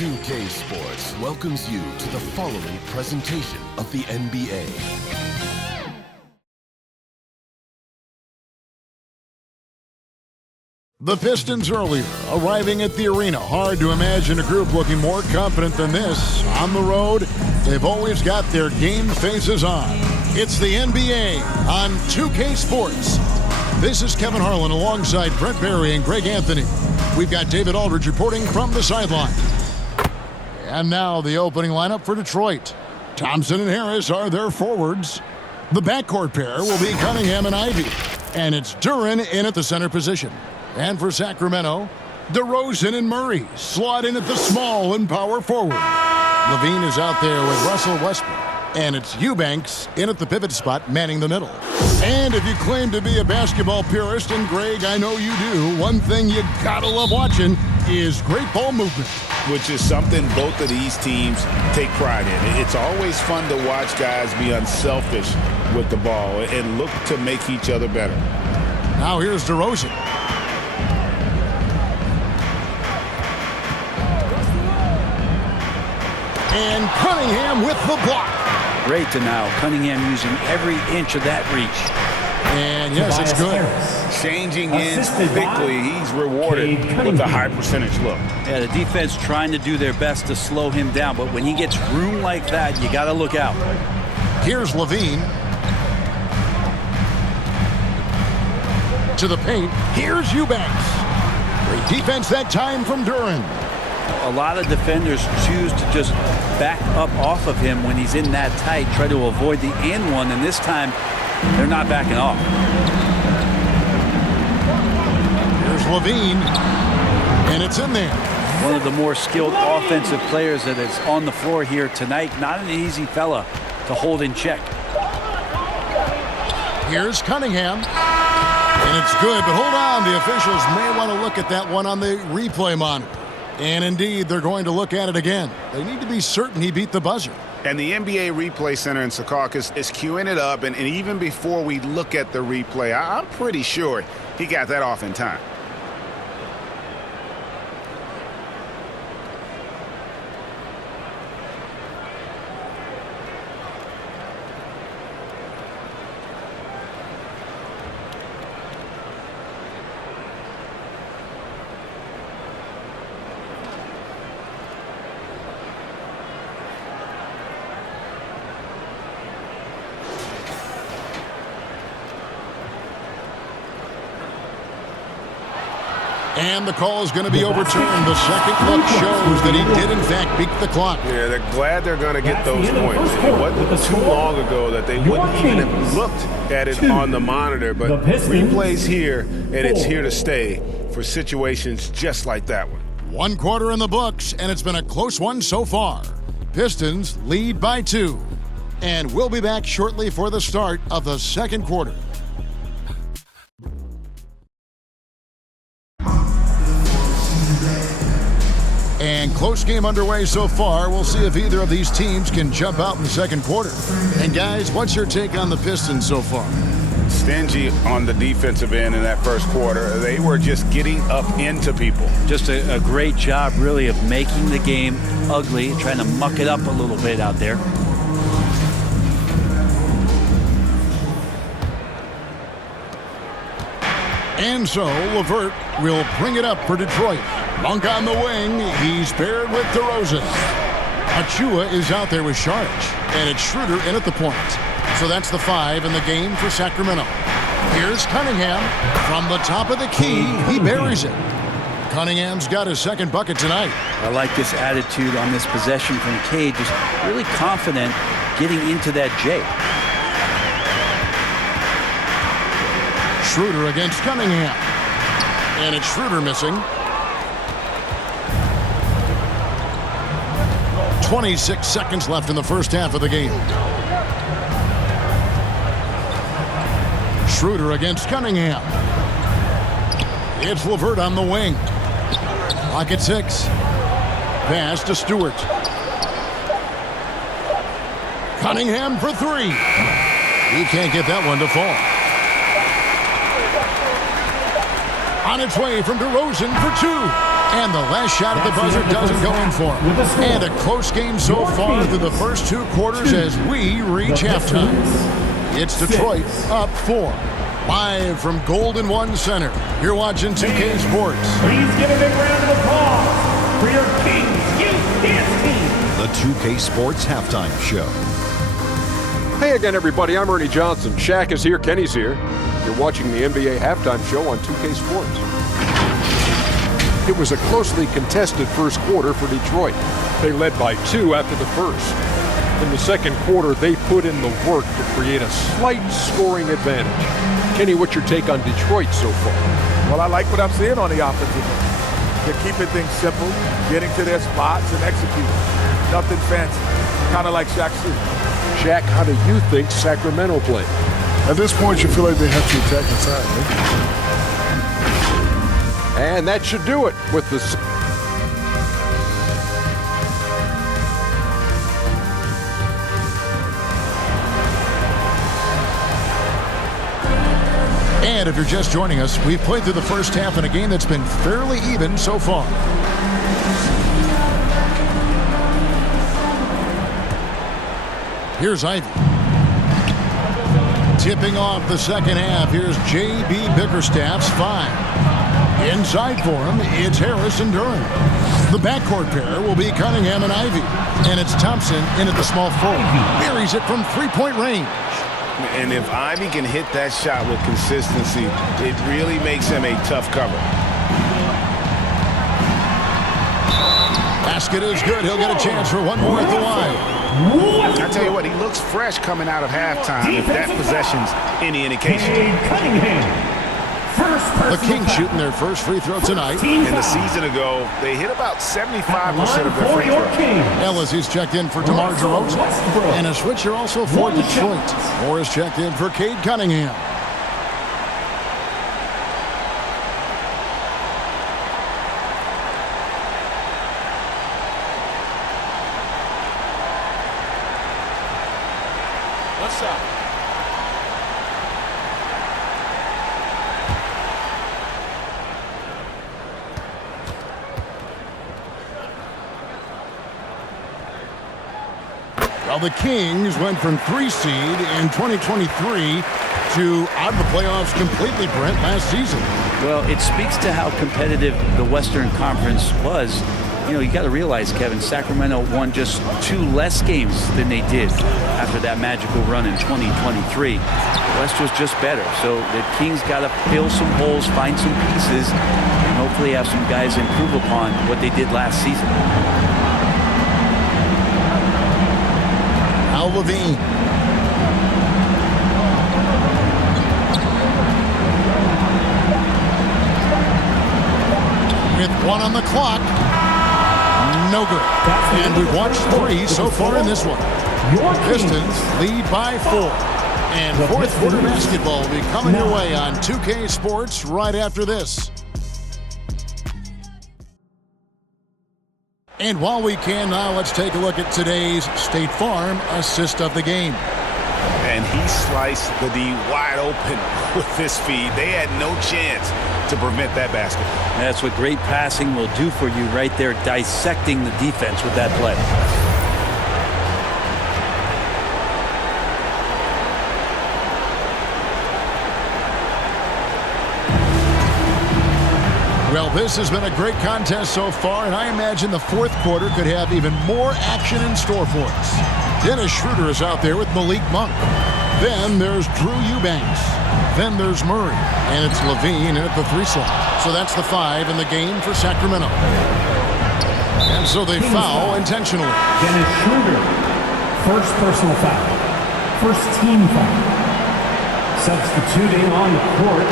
2K Sports welcomes you to the following presentation of the NBA. The Pistons earlier, arriving at the arena. Hard to imagine a group looking more confident than this. On the road, they've always got their game faces on. It's the NBA on 2K Sports. This is Kevin Harlan alongside Brent Barry and Greg Anthony. We've got David Aldridge reporting from the sideline. And now the opening lineup for Detroit. Thompson and Harris are their forwards. The backcourt pair will be Cunningham and Ivy. And it's Duren in at the center position. And for Sacramento, DeRozan and Murray slot in at the small and power forward. LaVine is out there with Russell Westbrook. And it's Eubanks in at the pivot spot, manning the middle. And if you claim to be a basketball purist, and Greg, I know you do, one thing you gotta love watching is great ball movement. Which is something both of these teams take pride in. It's always fun to watch guys be unselfish with the ball and look to make each other better. Now here's DeRozan. And Cunningham with the block. Great denial. Cunningham using every inch of that reach. And yes, it's good. Changing in quickly, he's rewarded with a high percentage look. Yeah, the defense trying to do their best to slow him down, but when he gets room like that, you got to look out. Here's LaVine. To the paint. Here's Eubanks. Great defense that time from Duren. A lot of defenders choose to just back up off of him when he's in that tight, try to avoid the and one, and this time they're not backing off. Here's LaVine, and it's in there. One of the more skilled offensive players that is on the floor here tonight. Not an easy fella to hold in check. Here's Cunningham, and it's good, but hold on. The officials may want to look at that one on the replay monitor. And indeed, they're going to look at it again. They need to be certain he beat the buzzer. And the NBA Replay Center in Secaucus is queuing it up, and even before we look at the replay, I'm pretty sure he got that off in time. And the call is going to be overturned. The second look shows that he did, in fact, beat the clock. Yeah, they're glad they're going to get those points. It wasn't too long ago that they wouldn't even have looked at it on the monitor. But replay's here, and it's here to stay for situations just like that one. One quarter in the books, and it's been a close one so far. Pistons lead by 2. And we'll be back shortly for the start of the second quarter. And close game underway so far. We'll see if either of these teams can jump out in the second quarter. And guys, what's your take on the Pistons so far? Stingy on the defensive end in that first quarter. They were just getting up into people. Just a great job, really, of making the game ugly, trying to muck it up a little bit out there. And so, LeVert will bring it up for Detroit. Monk on the wing. He's paired with DeRozan. Achua is out there with Sharge. And it's Schröder in at the point. So that's the 5 in the game for Sacramento. Here's Cunningham. From the top of the key, he buries it. Cunningham's got his second bucket tonight. I like this attitude on this possession from Cade. Just really confident getting into that J. Schröder against Cunningham. And it's Schröder missing. 26 seconds left in the first half of the game. Schröder against Cunningham. It's LeVert on the wing. Clock at 6. Pass to Stewart. Cunningham for 3. He can't get that one to fall. On its way from DeRozan for 2. And the last shot at the buzzer doesn't go in for him. And a close game so far through the first 2 quarters as we reach halftime. It's Detroit up 4. Live from Golden One Center. You're watching 2K Sports. Please give a big round of applause for your Kings Youth Dance Team. The 2K Sports Halftime Show. Hey again, everybody. I'm Ernie Johnson. Shaq is here. Kenny's here. You're watching the NBA Halftime Show on 2K Sports. It was a closely contested first quarter for Detroit. They led by 2 after the first. In the second quarter, they put in the work to create a slight scoring advantage. Kenny, what's your take on Detroit so far? Well, I like what I'm seeing on the offensive end. They're keeping things simple, getting to their spots and executing. Nothing fancy, kind of like Shaq Q. Shaq, how do you think Sacramento played? At this point, you feel like they have to attack inside, right? And that should do it with the... And if you're just joining us, we've played through the first half in a game that's been fairly even so far. Here's Ivy. Tipping off the second half, here's J.B. Bickerstaff's 5. Inside for him, it's Harris and Duren. The backcourt pair will be Cunningham and Ivy. And it's Thompson in at the small forward. Buries it from three-point range. And if Ivy can hit that shot with consistency, it really makes him a tough cover. Basket is good. He'll get a chance for one more at the line. I tell you what, he looks fresh coming out of halftime if that possession's any indication. The Kings shooting their first free throw tonight. And a season ago, they hit about 75% of their free throws. Ellis is checked in for DeMar DeRozan. And a switcher also for Detroit. Moore is checked in for Cade Cunningham. What's up? Well, the Kings went from 3 seed in 2023 to out of the playoffs completely, Brent, last season. Well, it speaks to how competitive the Western Conference was. You know, you got to realize, Kevin, Sacramento won just 2 less games than they did after that magical run in 2023. The West was just better. So the Kings got to fill some holes, find some pieces, and hopefully have some guys improve upon what they did last season. LaVine. With 1 on the clock. No good. And we've watched 3 so far in this one. The Pistons lead by 4. And fourth quarter basketball will be coming your way on 2K Sports right after this. And while we can now, let's take a look at today's State Farm assist of the game. And he sliced the D wide open with this feed. They had no chance to prevent that basket. That's what great passing will do for you right there, dissecting the defense with that play. Well, this has been a great contest so far, and I imagine the fourth quarter could have even more action in store for us. Dennis Schröder is out there with Malik Monk. Then there's Drew Eubanks. Then there's Murray. And it's LaVine in at the 3 slot. So that's the 5 in the game for Sacramento. And so they foul intentionally. Dennis Schröder, first personal foul. First team foul. Substituting on the court.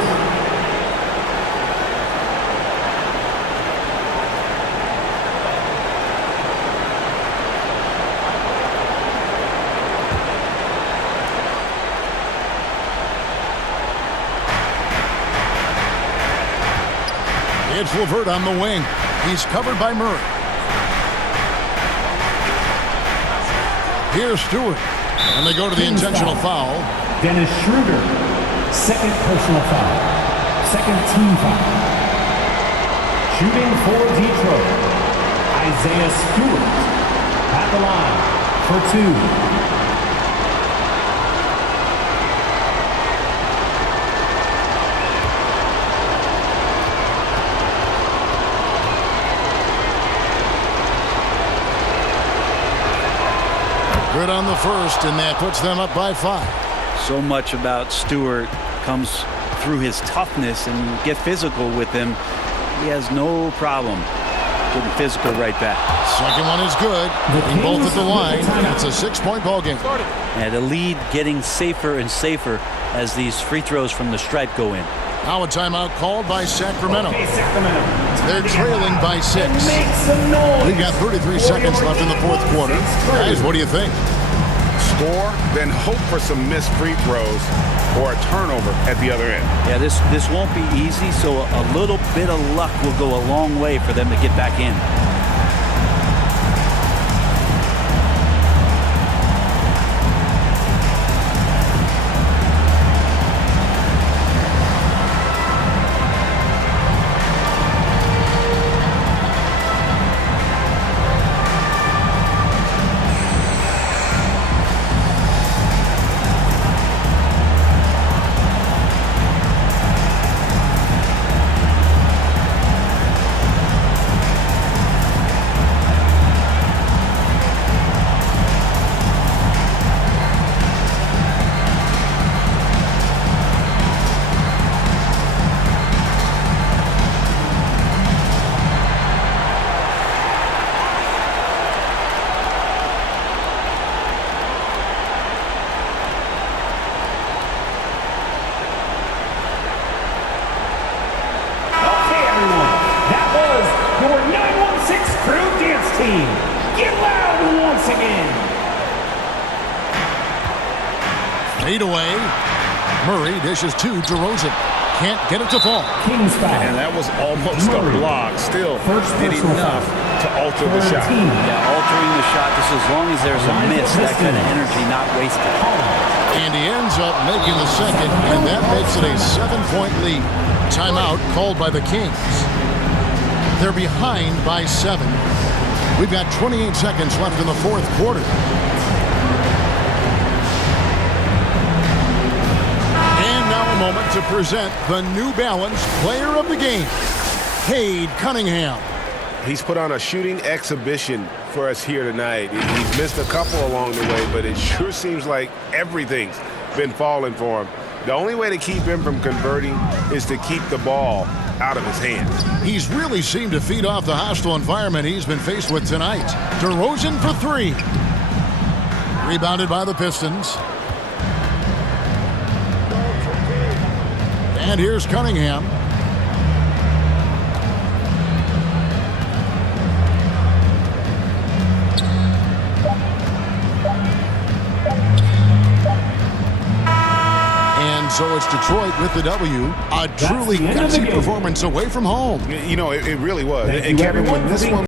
It's LeVert on the wing. He's covered by Murray. Here's Stewart. And they go to the intentional foul. Dennis Schröder, second personal foul. Second team foul. Shooting for Detroit, Isaiah Stewart. At the line for 2. Good on the first, and that puts them up by 5. So much about Stewart comes through his toughness, and you get physical with him. He has no problem getting physical right back. Second one is good. Being both at the line. It's a 6-point ball game. And the lead getting safer and safer as these free throws from the stripe go in. Now a timeout called by Sacramento. Okay, Sacramento. They're trailing by 6. We've got 33 seconds left in the fourth quarter. Guys, what do you think? Score, then hope for some missed free throws or a turnover at the other end. Yeah, this won't be easy, so a little bit of luck will go a long way for them to get back in. Fade away. Murray dishes to DeRozan. Can't get it to fall. Kings foul. And that was almost a block. Still did enough to alter the shot. Yeah, altering the shot just as long as there's a miss, that kind of energy not wasted. And he ends up making the second, and that makes it a 7-point lead. Timeout called by the Kings. They're behind by 7. We've got 28 seconds left in the fourth quarter. Moment to present the New Balance Player of the Game, Cade Cunningham. He's put on a shooting exhibition for us here tonight. He's missed a couple along the way, but it sure seems like everything's been falling for him. The only way to keep him from converting is to keep the ball out of his hands. He's really seemed to feed off the hostile environment he's been faced with tonight. DeRozan for 3. Rebounded by the Pistons. And here's Cunningham. And so it's Detroit with the W. A truly gutsy performance away from home. You know, it really was. And Kevin, when this one